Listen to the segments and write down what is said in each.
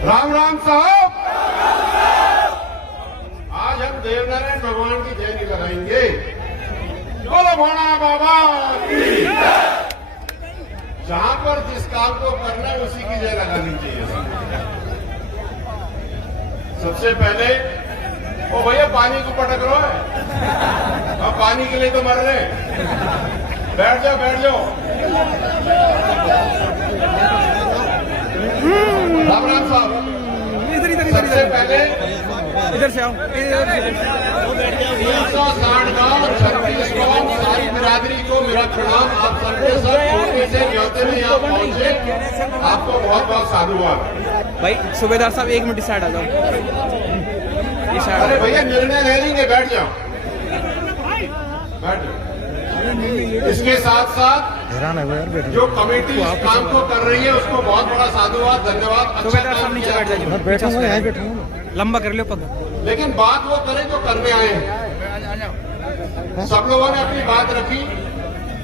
राम राम साहब, आज हम देवनारायण भगवान की जयंती लगाएंगे। बोलो भोला बाबा की। जहां पर जिस काम को करना है उसी की जय लगानी चाहिए। सबसे पहले ओ भैया पानी को पटक रहा है, अब पानी के लिए तो मर रहे हैं। बैठ जाओ बैठ जाओ। राम राम साहब, सबसे पहले इधर से आओ। 360 गांव 36 गांव सारी बिरादरी को मेरा प्रणाम। आप सबके सब छोटे से न्योते में यहाँ पहुंचे, आपको बहुत बहुत साधुवाद। भाई सूबेदार साहब 1 मिनट साइड आ जाओ। अरे भैया निर्णय ले लेंगे, बैठ जाओ बैठ जाओ। इसके साथ साथ जो कमेटी इस काम को कर रही है उसको बहुत बड़ा साधुवाद, धन्यवाद। सूबेदार साहब नीचे बैठ जाइए, लंबा कर लियो पग। लेकिन बात वो करें जो करने आए हैं। सब लोगों ने अपनी बात रखी,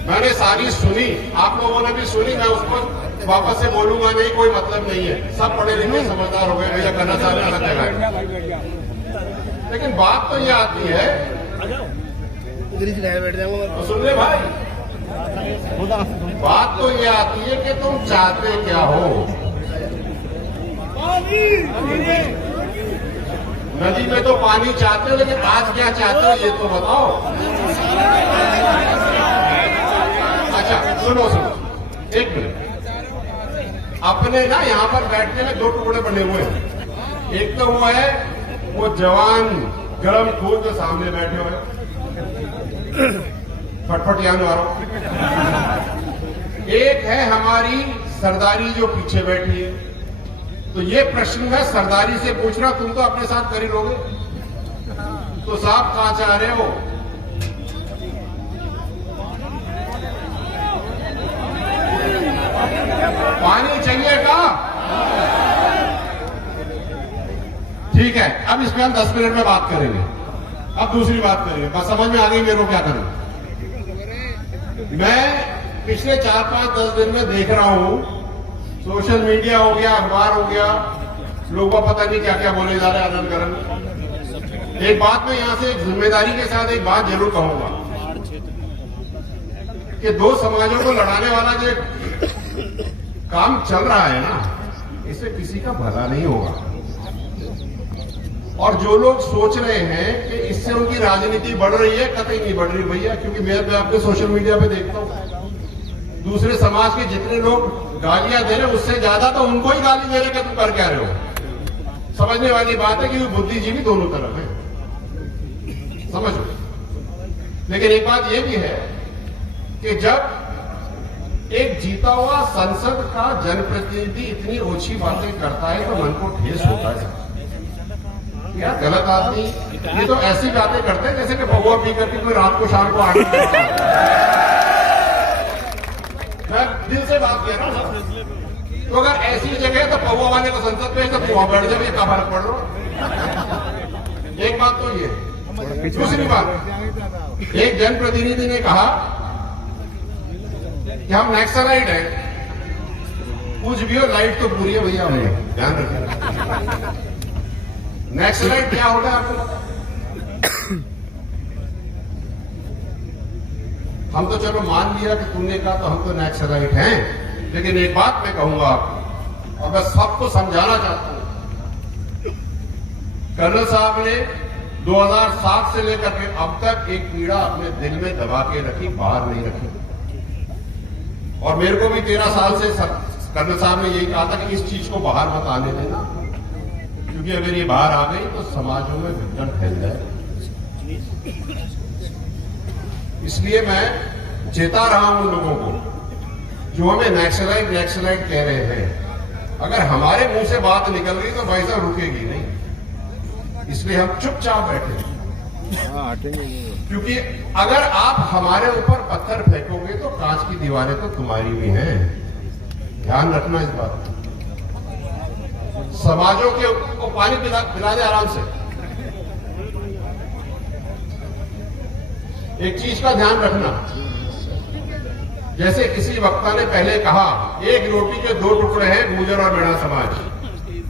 मैंने सारी सुनी, आप लोगों ने भी सुनी। मैं उसको वापस से बोलूंगा नहीं, कोई मतलब नहीं है। सब पढ़े लिखे समझदार हो गए, भैया करना साहब ने अलग जगह। लेकिन बात तो ये आती है, तो सुन ले भाई, बात तो ये आती है कि तुम चाहते क्या हो। नदी में तो पानी चाहते हो, लेकिन आज क्या चाहते हो ये तो बताओ। अच्छा सुनो सुनो, एक मिनट। अपने ना यहाँ पर बैठने में 2 टुकड़े बने हुए हैं। एक तो वो है वो जवान गरम खून जो सामने बैठे हुए फटफट यान वालों। एक है हमारी सरदारी जो पीछे बैठी है। तो ये प्रश्न मैं सरदारी से पूछ रहा, तुम तो अपने साथ कर ही लोगे। तो साहब कहां चाह रहे हो? पानी चाहिए का? ठीक है, अब इसमें हम 10 मिनट में बात करेंगे। अब दूसरी बात करेंगे, बस समझ में आ गई मेरे को क्या करूं। मैं पिछले 4-5-10 दिन में देख रहा हूं, सोशल मीडिया हो गया, अखबार हो गया, लोग पता नहीं क्या क्या बोले जा रहे हैं आनंद करण। एक बात मैं यहां से जिम्मेदारी के साथ एक बात जरूर कहूंगा कि 2 समाजों को लड़ाने वाला जो काम चल रहा है ना, इससे किसी का भला नहीं होगा। और जो लोग सोच रहे हैं कि इससे उनकी राजनीति बढ़ रही है, कतई नहीं बढ़ रही भैया। क्योंकि मैं आपके सोशल मीडिया पे देखता हूं, दूसरे समाज के जितने लोग गालियां दे रहे, उससे ज्यादा तो उनको ही गाली दे रहे कि तुम कर क्या रहे हो। समझने वाली बात है कि वो बुद्धिजीवी दोनों तरफ है, समझो। लेकिन एक बात यह भी है कि जब एक जीता हुआ संसद का जनप्रतिनिधि इतनी ओछी बातें करता है तो मन को ठेस होता है। क्या गलत आदमी ये तो ऐसी बातें करते हैं जैसे कि भगवा पी करके कोई रात को शाम को आगे मैं दिल से बात कह रहा हूं। तो अगर ऐसी जगह है तो पौवा वाले को संसद में, तो वहां बैठ जाए, क्या फर्क पड़ रहा। एक बात तो ये। दूसरी बात, एक जनप्रतिनिधि ने कहा कि हम नक्सलाइट हैं। कुछ भी हो, लाइट तो पूरी है भैया, ध्यान रखें। नक्सलाइट क्या होता है आपको पता? हम तो चलो मान लिया कि तुमने कहा तो हम तो नक्सलाइट हैं, लेकिन एक बात मैं कहूंगा आपको, और मैं सबको समझाना चाहता हूं। कर्नल साहब ने 2007 से लेकर के अब तक एक पीड़ा अपने दिल में दबा के रखी, बाहर नहीं रखी। और मेरे को भी 13 साल से कर्नल साहब ने यही कहा था कि इस चीज को बाहर मत आने देना, क्योंकि अगर ये बाहर आ गई तो समाजों में विघटन फैल जाए। इसलिए मैं चेता रहा हूं उन लोगों को जो हमें नक्सलाइट कह रहे हैं। अगर हमारे मुंह से बात निकल गई तो भाई साहब रुकेगी नहीं, इसलिए हम चुपचाप बैठे। क्योंकि अगर आप हमारे ऊपर पत्थर फेंकोगे तो कांच की दीवारें तो तुम्हारी भी हैं, ध्यान रखना इस बात का। समाजों के को पानी पिला दे आराम से। एक चीज का ध्यान रखना, जैसे किसी वक्ता ने पहले कहा, एक रोटी के 2 टुकड़े हैं गुर्जर और मेड़ा समाज।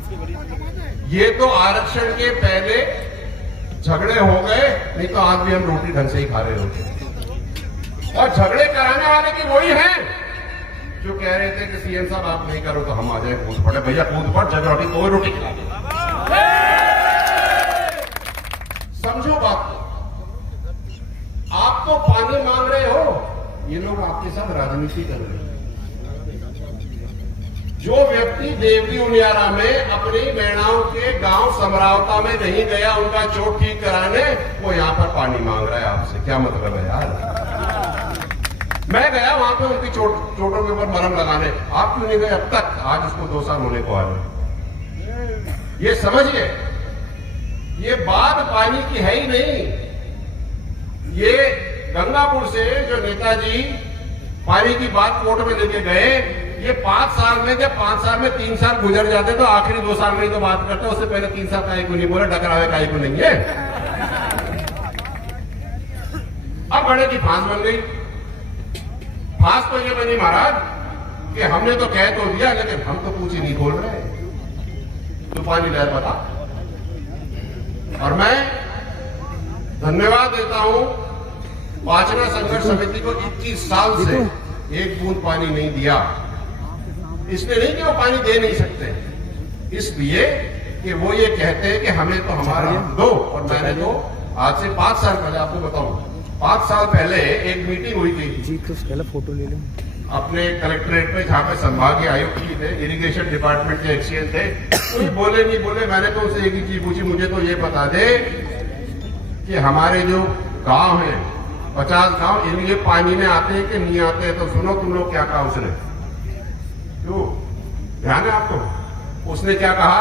ये तो आरक्षण के पहले झगड़े हो गए, नहीं तो आज भी हम रोटी ढंग से ही खा रहे होते। और झगड़े कराने वाले की वही हैं जो कह रहे थे कि सीएम साहब आप नहीं करो तो हम आ जाए कूद पड़े। भैया कूद पड़, जगह रोटी तो रोटी खिला दे। समझो बात को। आप तो पानी मांग रहे हो, ये लोग आपके साथ राजनीति कर रहे हैं। जो व्यक्ति देवरी उनियारा में अपनी बहनाओं के गांव समरावता में नहीं गया उनका चोट ठीक कराने, वो यहां पर पानी मांग रहा है आपसे। क्या मतलब है यार? मैं गया वहां पे उनकी चोटों के ऊपर मरहम लगाने, आप क्यों नहीं गए अब तक? आज उसको 2 साल होने को आ रहे। ये समझिए, ये बात पानी की है ही नहीं। ये गंगापुर से जो नेताजी पानी की बात कोर्ट में लेके गए, ये 5 साल में, जब 5 साल में 3 साल गुजर जाते तो आखिरी 2 साल में ही तो बात करते। उससे पहले 3 साल काहे को नहीं बोला, डकरावे काहे को नहीं है। अब बड़े की फांस बन गई। फांस तो ये बनी महाराज कि हमने तो कह तो दिया, लेकिन हम तो कुछ ही नहीं बोल रहे। तूफानी लहर बता। और मैं धन्यवाद देता हूं वाचना संघर्ष समिति को, 21 साल से एक बूंद पानी नहीं दिया। इसलिए नहीं कि वो पानी दे नहीं सकते, इसलिए कि वो ये कहते हैं कि हमें तो हमारा दो। और मैंने तो आज से 5 साल पहले आपको बताऊं, 5 साल पहले एक मीटिंग हुई थी जी, तो पहले फोटो ले लें अपने कलेक्ट्रेट में, जहां पे संभागीय आयुक्त जी थे, इरिगेशन डिपार्टमेंट के एक्सीएन थे। कोई बोले नहीं बोले, मैंने तो उनसे एक ही चीज पूछी, मुझे तो ये बता दे कि हमारे जो गांव हैं 50 गांव, इनके पानी में आते हैं कि नहीं आते हैं? तो सुनो तुम लोग क्या कहा उसने, क्यों ध्यान है आपको? उसने क्या कहा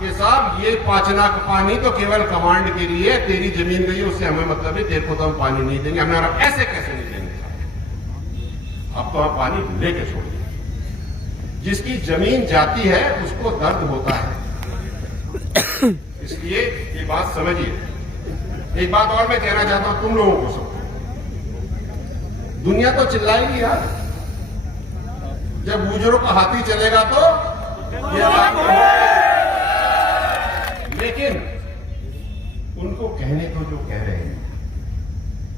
कि साहब ये पाचना का पानी तो केवल कमांड के लिए, तेरी जमीन गई उससे हमें मतलब है, तेरे को तो हम पानी नहीं देंगे। हमने ऐसे कैसे नहीं देंगे, अब तो हम पानी लेके छोड़िए। जिसकी जमीन जाती है उसको दर्द होता है, इसलिए ये बात समझिए। एक बात और मैं कहना चाहता हूं तुम लोगों को सब, दुनिया तो चिल्लाएगी यार, जब गुजरों का हाथी चलेगा तो ये बात तो, लेकिन उनको कहने तो जो कह रहे हैं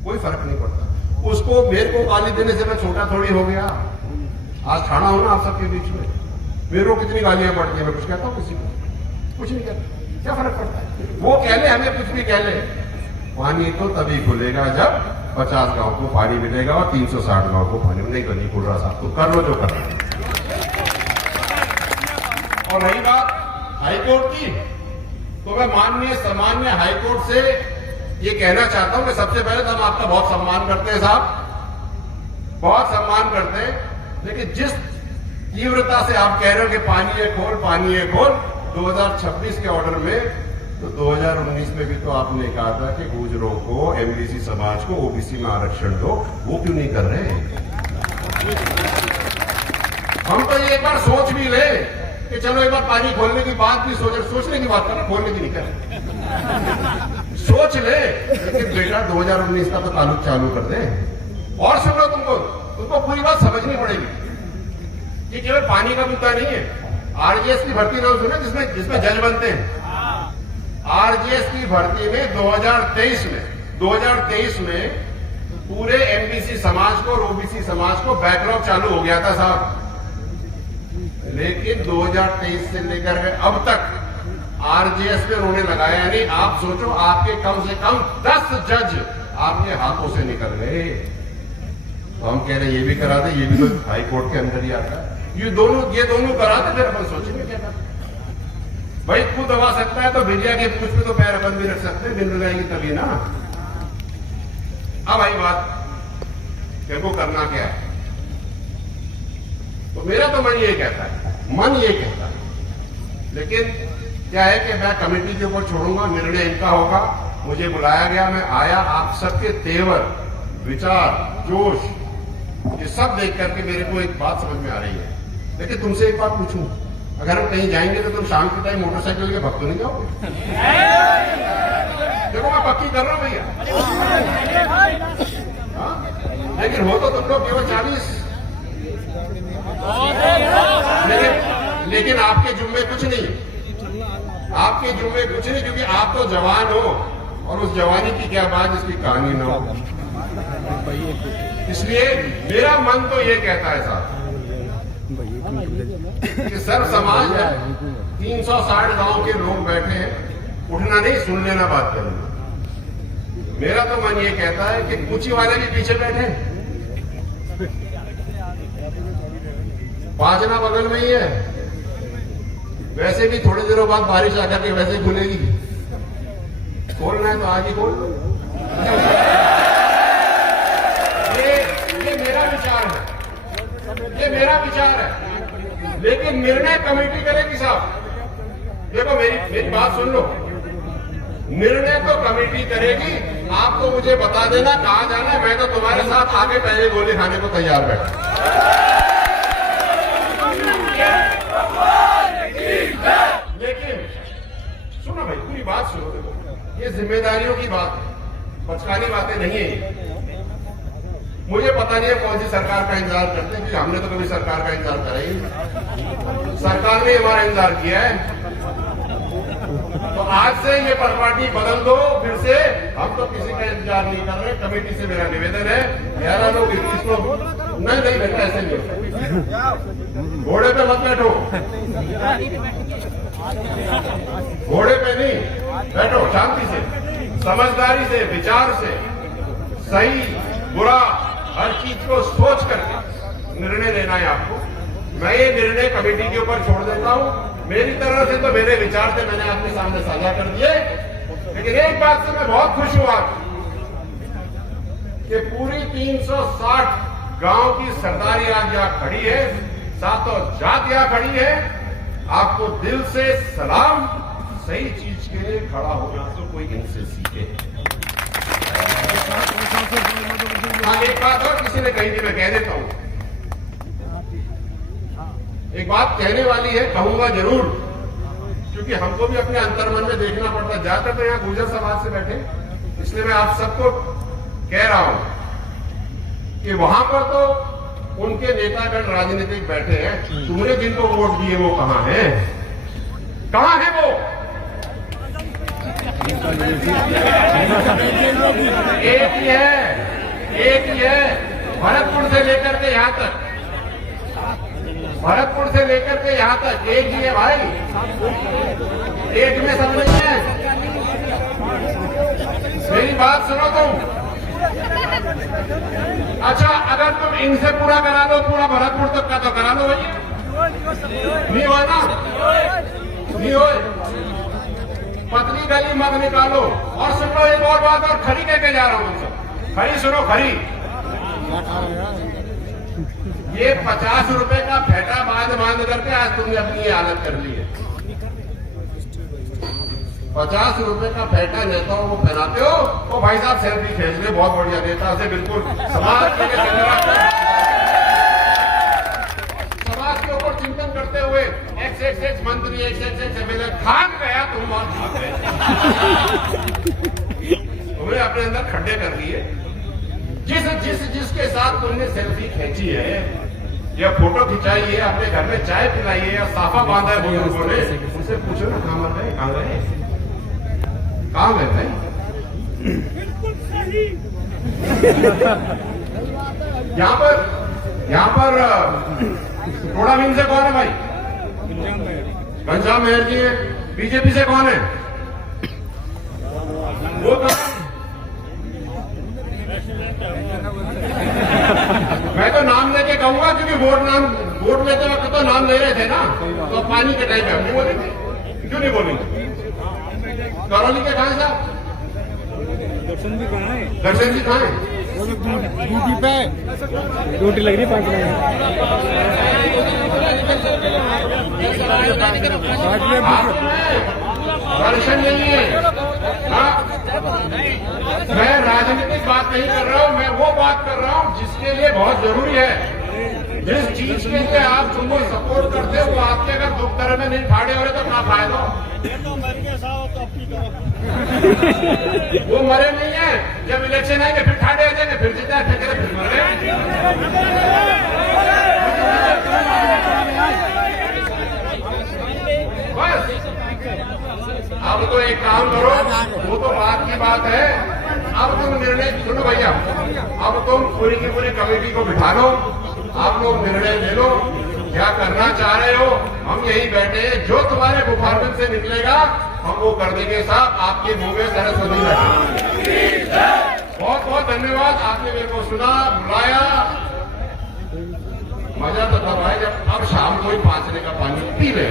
कोई फर्क नहीं पड़ता। उसको मेरे को गाली देने से मैं छोटा थोड़ी हो गया। आज खड़ा हूं ना आप सबके बीच में, मेरे को कितनी गालियां पड़ती है, मैं कुछ कहता हूं किसी को? कुछ नहीं कहता, क्या फर्क पड़ता है? वो कह ले, हमें कुछ भी कह ले, पानी तो तभी खुलेगा जब 50 गांव को पानी मिलेगा और 360 गांव को पानी नहीं। तो नहीं खुल रहा साहब, तो कर लो जो कर रहे। और रही बात हाईकोर्ट की, तो मैं माननीय सामान्य हाईकोर्ट से ये कहना चाहता हूं कि सबसे पहले तो हम आपका बहुत सम्मान करते हैं साहब, बहुत सम्मान करते हैं, लेकिन जिस तीव्रता से आप कह रहे हो कि पानी है खोल, पानी है खोल, 2026 के ऑर्डर में, तो 2019 में भी तो आपने कहा था कि गुजरों को, एमबीसी समाज को ओबीसी में आरक्षण दो, वो क्यों नहीं कर रहे? हम तो ये एक बार सोच भी ले कि चलो एक बार पानी खोलने की बात भी सोचने की बात करें, खोलने की नहीं करें, सोच ले। लेकिन बेटा 2019 का तो ताल्लुक चालू कर दे। और सुन लो, तुमको पूरी बात समझनी पड़ेगी कि केवल पानी का मुद्दा नहीं है। आरजीएस की भर्ती नाम सुने, जिसमें जज बनते हैं। आरजीएस की भर्ती में 2023 में पूरे एमबीसी समाज को और ओबीसी समाज को बैकलॉग चालू हो गया था साहब, लेकिन 2023 से लेकर अब तक आरजीएस पे उन्होंने लगाया नहीं। आप सोचो, आपके कम से कम 10 जज आपके हाथों से निकल गए। तो हम कह रहे हैं ये भी करा दे, ये भी तो हाई कोर्ट के अंदर ही आता है। ये दोनों करा दे, फिर अपन सोचेंगे क्या करना। भाई खुद दबा सकता है तो भिजिया के पूछ पे तो पैर अपन भी रख सकते हैं, दिन लगाएंगे तभी ना। अब आई बात तेरे को करना क्या है, तो मेरा तो मन ये कहता है, लेकिन क्या है कि मैं कमेटी के ऊपर छोड़ूंगा, निर्णय इनका होगा। मुझे बुलाया गया, मैं आया, आप सबके तेवर, विचार, जोश, ये सब देख करके मेरे को एक बात समझ में आ रही है। लेकिन तुमसे एक बात पूछूं, अगर हम कहीं जाएंगे तो तुम शाम के टाइम मोटरसाइकिल के भक्त नहीं जाओगे? देखो मैं पक्की कर रहा हूं भैया, लेकिन हो तो तुम लोग केवल 40, लेकिन आपके जुम्मे कुछ नहीं। आपके जुम्मे कुछ नहीं, क्योंकि आप तो जवान हो और उस जवानी की क्या बात जिसकी कहानी ना हो। इसलिए मेरा मन तो ये कहता है साहब कि सर्व समाज है, 360 गांव के लोग बैठे हैं, उठना नहीं, सुन लेना, बात करना। मेरा तो मन ये कहता है कि कुची वाले भी पीछे बैठे, पाजना बगल में ही है, वैसे भी थोड़े दिनों बाद बारिश आकर के वैसे खुलेगी, खोलना है तो आज ही खोल लो। ये मेरा विचार है, ये मेरा विचार है, लेकिन निर्णय कमेटी करेगी साहब। देखो मेरी बात सुन लो, निर्णय तो कमेटी करेगी। आप तो मुझे बता देना कहां जाना है, मैं तो तुम्हारे साथ आगे पहले गोली खाने को तैयार बैठा। लेकिन सुनो भाई, पूरी बात सुनो। देखो ये जिम्मेदारियों की बात है, बचकानी बातें नहीं है। मुझे पता नहीं है कौन सी सरकार का इंतजार करते हैं, क्योंकि हमने तो कभी सरकार का इंतजार करा ही नहीं। सरकार ने हमारा इंतजार किया है, तो आज से ये पार्टी बदल दो फिर से। हम तो किसी का इंतजार नहीं कर रहे। कमेटी से मेरा निवेदन है, 11 लोग 21 लोग नहीं बैठा, ऐसे नहीं, घोड़े पे मत बैठो, घोड़े पे नहीं बैठो, शांति से, समझदारी से, विचार से, सही बुरा हर चीज को सोच करके निर्णय लेना है आपको। मैं ये निर्णय कमेटी के ऊपर छोड़ देता हूं। मेरी तरफ से तो मेरे विचार से मैंने आपके सामने साझा कर दिए, लेकिन एक बात से मैं बहुत खुश हुआ कि पूरी 360 गांव की सरदारी आज यहां खड़ी है, सातों जात यहां खड़ी है। आपको दिल से सलाम। सही चीज के लिए खड़ा होना तो कोई इनसे सीखे। हाँ, एक बात और किसी ने कही थी, मैं कह देता हूं। एक बात कहने वाली है, कहूंगा जरूर, क्योंकि हमको भी अपने अंतर्मन में देखना पड़ता है। ज्यादातर तो यहाँ गुर्जर समाज से बैठे, इसलिए मैं आप सबको कह रहा हूं कि वहां पर तो उनके नेतागण राजनीतिक बैठे हैं। तुमने जिनको वोट दिए वो कहां है? कहां है वो? एक ही है, भरतपुर से लेकर के यहां तक, भरतपुर से लेकर के यहां तक एक ही है भाई। एक में सब नहीं है। मेरी बात सुनो तुम। अच्छा, अगर तुम इनसे पूरा करा लो, पूरा भरतपुर तक का तो करा लो भैया, नहीं हो ना, नहीं हो। पतली गली मत निकालो। और सुन लो एक और बात, और खरी कहके जा रहा हूं तुमसे, खरी सुनो, खरी। ये 50 रुपए का फेटा बांध करके आज तुमने अपनी ये हालत कर ली है। 50 रुपए का फेटा नेताओं को पहनाते हो, तो भाई साहब सेल्फी खींच ले, बहुत बढ़िया, नेता से बिल्कुल समाज के ऊपर चिंतन करते हुए एक्स मंत्री, एक्स एमएलए खान गया तुम, तुमने अपने अंदर खड्डे कर दिए। जिसके साथ तुमने सेल्फी खींची है या फोटो खिंचाई है, अपने घर में चाय पिलाई है या साफा बांधा है बुजुर्गों ने, उनसे पूछो ना कहां मर गए, कहां गए, कहां गए भाई? यहाँ पर थोड़ा मीन से कौन है भाई? घनश्याम मेहर जी है। बीजेपी से कौन है? वो मैं तो नाम लेके कहूंगा, क्योंकि वोट लेते वक्त तो नाम ले रहे थे ना, तो पानी के टाइम पे हम नहीं बोलेंगे। क्यों नहीं बोलेंगे? करौली के कहां साहब? दर्शन जी कहां है? दर्शन जी कहां है? ड्यूटी पे, ड्यूटी लग रही है 5 दर्शन नहीं है। मैं राजनीतिक बात नहीं कर रहा हूं, मैं वो बात कर रहा हूं जिसके लिए बहुत जरूरी है। जिस चीज के लिए आप तुमको सपोर्ट करते हो, वो आपके अगर दुख दर्द में नहीं फाड़े हो रहे तो क्या फायदा? वो मरे नहीं है, जब इलेक्शन आएंगे फिर ठाड़े हो जाएंगे, फिर जीता है, फिर मर गए। बस बात है, अब तुम निर्णय सुनो भैया, अब तुम पूरी की पूरी कमेटी को बिठा लो, आप लोग निर्णय ले लो क्या करना चाह रहे हो। हम यही बैठे हैं, जो तुम्हारे डिपार्टमेंट से निकलेगा हम वो कर देंगे साहब, आपके मुंह में सरस्वती रहे। बहुत बहुत धन्यवाद, आपने मेरे को सुना, बुलाया, मजा तो तब आया जब अब शाम को ही 5 का पानी पी ले।